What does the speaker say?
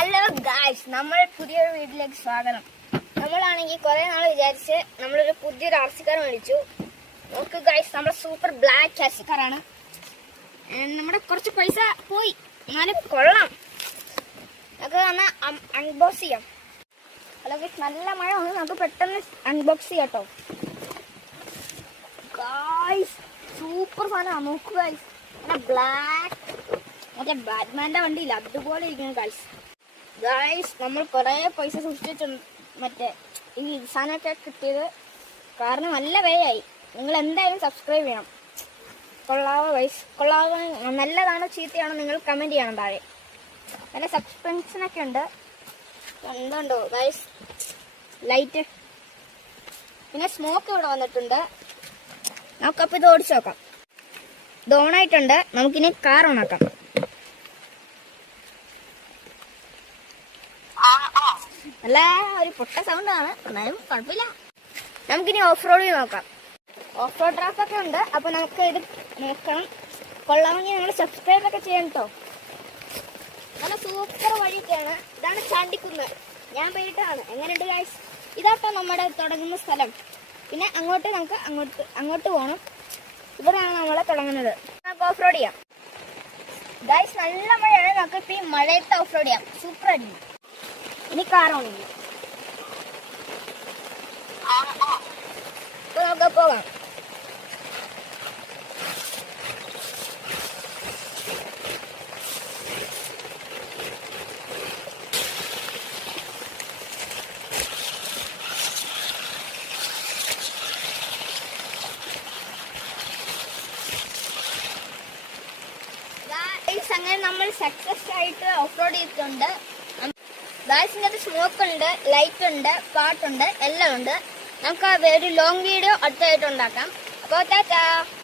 Hello guys, നമ്മൾ പുതിയൊരു വീട്ടിലേക്ക് സ്വാഗതം. നമ്മളാണെങ്കിൽ കുറെ നാൾ വിചാരിച്ച് നമ്മളൊരു പുതിയൊരു ആർസിക്കാർ മേടിച്ചു. നോക്ക് ഗായ്സ്, നമ്മുടെ സൂപ്പർ ബ്ലാക്ക് ആർസിക്കാരാണ്. നമ്മുടെ കുറച്ച് പൈസ പോയി, എന്നാലും കൊള്ളാം. നമുക്ക് വന്നാൽ അൺബോക്സ് ചെയ്യാം. ഹലോ ഗായ്സ്, നല്ല മഴ വന്ന് നമുക്ക് പെട്ടെന്ന് അൺബോക്സ് ചെയ്യാം കേട്ടോ. ഗായ്സ്, സൂപ്പർ സാധനമാണ്. നോക്കുക ഗായ്സ്, ബ്ലാക്ക് മറ്റേ ബാറ്റ്മാന്റെ വണ്ടിയില്ല, അതുപോലെ ഇരിക്കുന്നു ഗായ്സ്. ഗായ്സ്, നമ്മൾ കുറേ പൈസ സൂക്ഷിച്ചിട്ടുണ്ട് മറ്റേ ഈ സാധനമൊക്കെ കിട്ടിയത് കാരണം നല്ല വേയായി. നിങ്ങൾ എന്തായാലും സബ്സ്ക്രൈബ് ചെയ്യണം. കൊള്ളാവോ ഗായ്സ്? കൊള്ളാവോ, നല്ലതാണോ ചീത്തയാണോ നിങ്ങൾ കമൻറ്റ് ചെയ്യണം താഴെ. നല്ല സസ്പെൻഷനൊക്കെ ഉണ്ട്. എന്തുണ്ടോ ഗായ്സ്, ലൈറ്റ് പിന്നെ സ്മോക്ക് ഇവിടെ വന്നിട്ടുണ്ട്. നമുക്കപ്പോൾ ഇത് ഓടിച്ചു നോക്കാം. ഇത് ഓണായിട്ടുണ്ട്. നമുക്കിനി കാർ ഓണാക്കാം. നല്ല ഒരു പൊട്ട സൗണ്ടാണ്, എന്നാലും കുഴപ്പമില്ല. നമുക്കിനി ഓഫ് റോഡ് നോക്കാം. ഓഫ് റോഡ് ട്രാഫിക് ഒക്കെ ഉണ്ട്. അപ്പൊ നമുക്ക് ഇത് നോക്കണം. കൊള്ളാമെങ്കിൽ നിങ്ങൾ സബ്സ്ക്രൈബ് ഒക്കെ ചെയ്യണം കേട്ടോ. നല്ല സൂപ്പർ വഴിയൊക്കെയാണ്. ഇതാണ് ചാണ്ടിക്കുന്ന്. ഞാൻ പോയിട്ടാണ്. എങ്ങനെയുണ്ട് ഗായ്സ്? ഇതാട്ടോ നമ്മുടെ തുടങ്ങുന്ന സ്ഥലം. പിന്നെ നമുക്ക് അങ്ങോട്ട് പോകണം. ഇവിടെയാണ് നമ്മളെ തുടങ്ങുന്നത്. നമുക്ക് ഓഫ് റോഡ് ചെയ്യാം ഗായ്സ്. നല്ല മഴയാണ്. നമുക്ക് ഇപ്പൊ ഈ മഴയത്ത് ഓഫ് റോഡ് ചെയ്യാം. സൂപ്പർ ആയിരിക്കും. ഇനി കാറാണെങ്കിൽ നമുക്ക് പോകാം. അങ്ങനെ നമ്മൾ സക്സസ് ആയിട്ട് ഓഫ് റോഡ് ചെയ്തിട്ടുണ്ട്. ഗായ്സിനകത്ത് സ്മോക്ക് ഉണ്ട്, ലൈറ്റ് ഉണ്ട്, പാട്ടുണ്ട്, എല്ലാം ഉണ്ട്. നമുക്ക് ഒരു ലോങ് വീഡിയോ അടുത്തായിട്ട് ഉണ്ടാക്കാം. അപ്പോൾ ടാറ്റാ.